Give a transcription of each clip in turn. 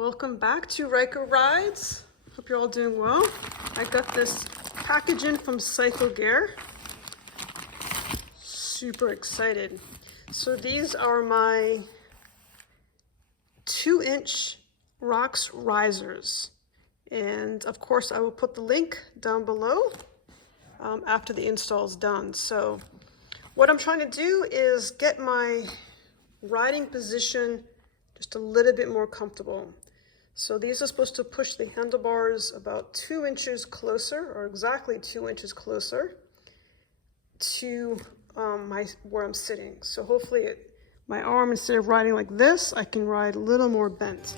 Welcome back to Ryker Rides. Hope you're all doing well. I got this package in from Cycle Gear. Super excited. So these are my 2-inch Rox Risers. And of course I will put the link down below after the install is done. So what I'm trying to do is get my riding position just a little bit more comfortable. So these are supposed to push the handlebars about 2 inches closer, or exactly 2 inches closer to where I'm sitting. So hopefully my arm, instead of riding like this, I can ride a little more bent.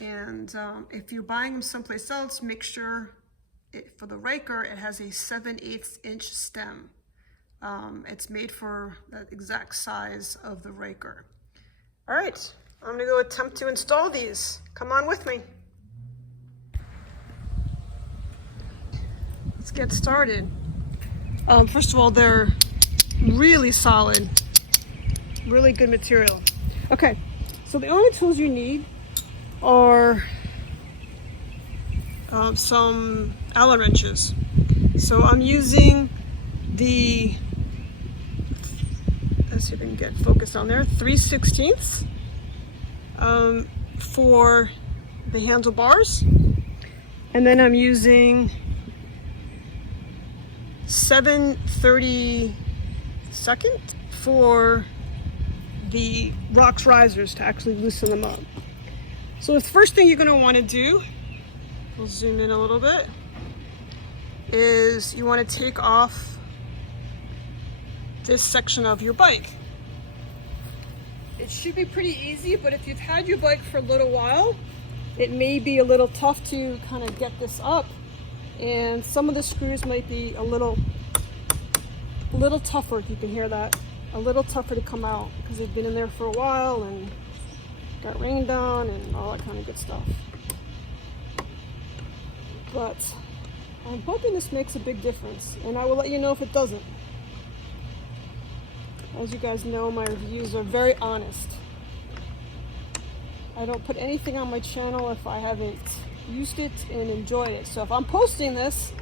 And if you're buying them someplace else, make sure for the Ryker, it has a 7/8 inch stem. It's made for that exact size of the Ryker. All right, I'm gonna go attempt to install these. Come on with me. Let's get started. First of all, they're really solid, really good material. Okay, so the only tools you need are some Allen wrenches. So I'm using the, let's see if I can get focused on there, 3/16 for the handlebars. And then I'm using 7/32 for the Rox Risers to actually loosen them up. So the first thing you're going to want to do, we'll zoom in a little bit, is you want to take off this section of your bike. It should be pretty easy, but if you've had your bike for a little while, it may be a little tough to kind of get this up, and some of the screws might be a little tougher, if you can hear that, a little tougher to come out because they've been in there for a while and got rained on and all that kind of good stuff. But I'm hoping this makes a big difference, and I will let you know if it doesn't. As you guys know, my reviews are very honest. I don't put anything on my channel if I haven't used it and enjoyed it. So if I'm posting this,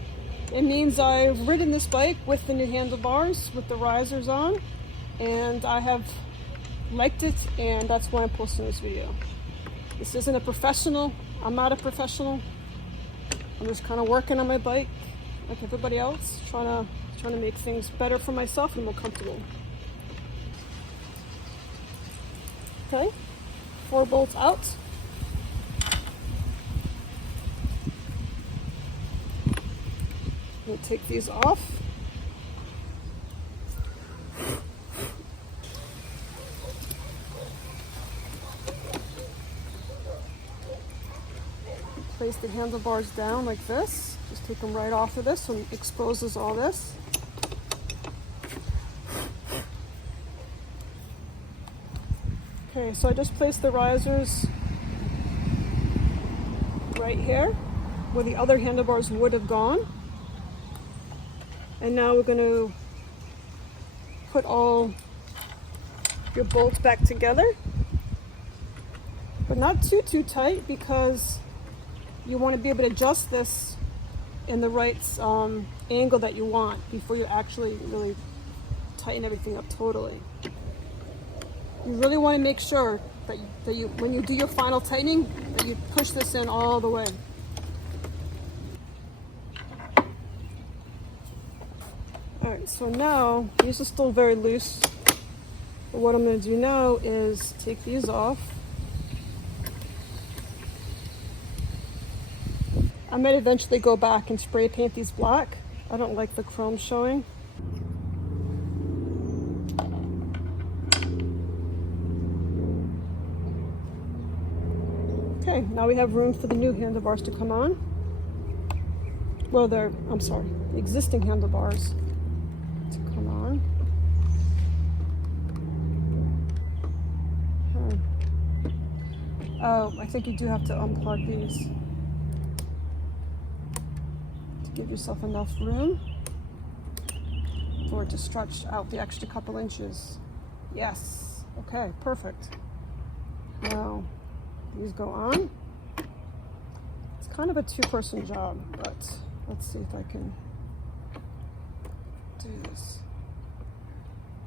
it means I've ridden this bike with the new handlebars, with the risers on, and I have liked it, and that's why I'm posting this video. This isn't a professional. I'm not a professional. I'm just kind of working on my bike like everybody else, trying to make things better for myself and more comfortable. Okay, 4 bolts out. We'll take these off. Place the handlebars down like this. Just take them right off of this so it exposes all this. Okay, so I just placed the risers right here where the other handlebars would have gone. And now we're going to put all your bolts back together, but not too tight, because you want to be able to adjust this in the right angle that you want before you actually really tighten everything up totally. You really want to make sure that you, when you do your final tightening, that you push this in all the way. Alright, so now, these are still very loose, but what I'm going to do now is take these off. I might eventually go back and spray paint these black. I don't like the chrome showing. Okay, now we have room for the new handlebars to come on. Well, the existing handlebars to come on. Oh, I think you do have to unplug these to give yourself enough room for it to stretch out the extra couple inches. Yes, Okay, perfect. Now, these go on. It's kind of a two-person job, but let's see if I can do this.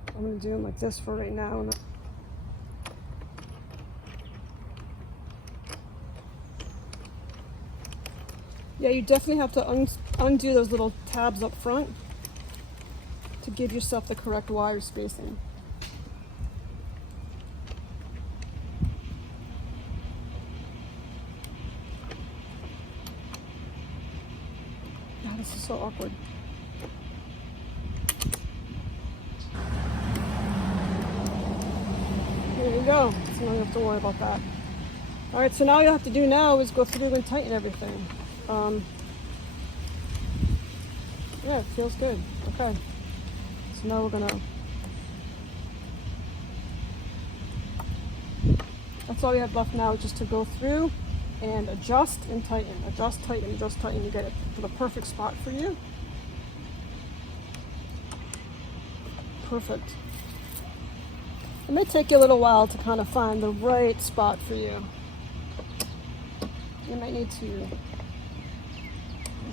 I'm going to do them like this for right now. Yeah, you definitely have to undo those little tabs up front to give yourself the correct wire spacing. This is so awkward. There you go. So now you have to worry about that. All right, so now all you have to do now is go through and tighten everything. Yeah, it feels good. Okay. So now we're gonna, that's all we have left now, just to go through and adjust and tighten, adjust, tighten, adjust, tighten. You get it for the perfect spot for you. Perfect. It may take you a little while to kind of find the right spot for you. You might need to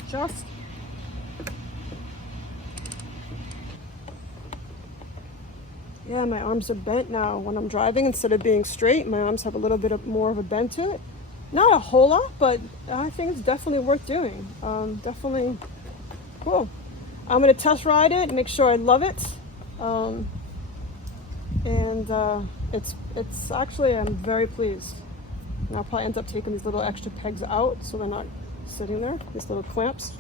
adjust. Yeah, my arms are bent now. When I'm driving, instead of being straight, my arms have a little bit more of a bend to it. Not a whole lot, but I think it's definitely worth doing. Definitely cool. I'm gonna test ride it, make sure I love it. It's actually, I'm very pleased. And I'll probably end up taking these little extra pegs out so they're not sitting there, these little clamps.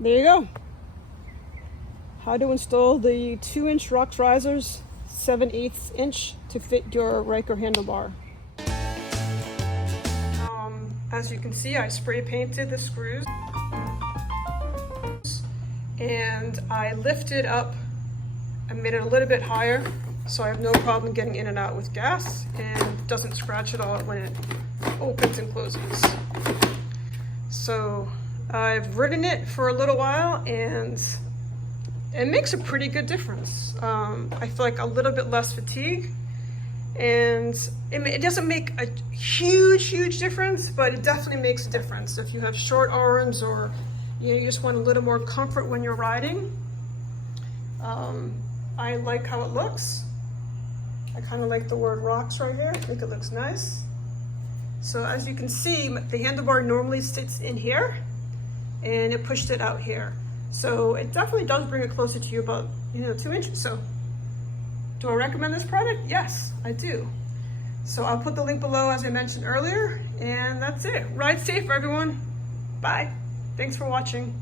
There you go. How to install the 2-inch Rox Risers 7/8 inch to fit your Ryker handlebar. As you can see, I spray painted the screws and I lifted up, I made it a little bit higher so I have no problem getting in and out with gas, and it doesn't scratch at all when it opens and closes. So I've ridden it for a little while and it makes a pretty good difference. I feel like a little bit less fatigue, and it doesn't make a huge difference, but it definitely makes a difference. If you have short arms or you just want a little more comfort when you're riding, I like how it looks. I kind of like the word Rox right here. I think it looks nice. So as you can see, the handlebar normally sits in here, and it pushed it out here. So it definitely does bring it closer to you, about 2 inches. So do I recommend this product? Yes, I do. So I'll put the link below as I mentioned earlier, and that's it. Ride safe, everyone. Bye. Thanks for watching.